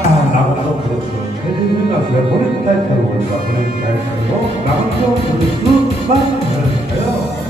라고 나도 그렇죠. 그러니까 보낸 타이틀을 올리고 보낸 타이틀로 나도 그럴 수만 있는 거예요.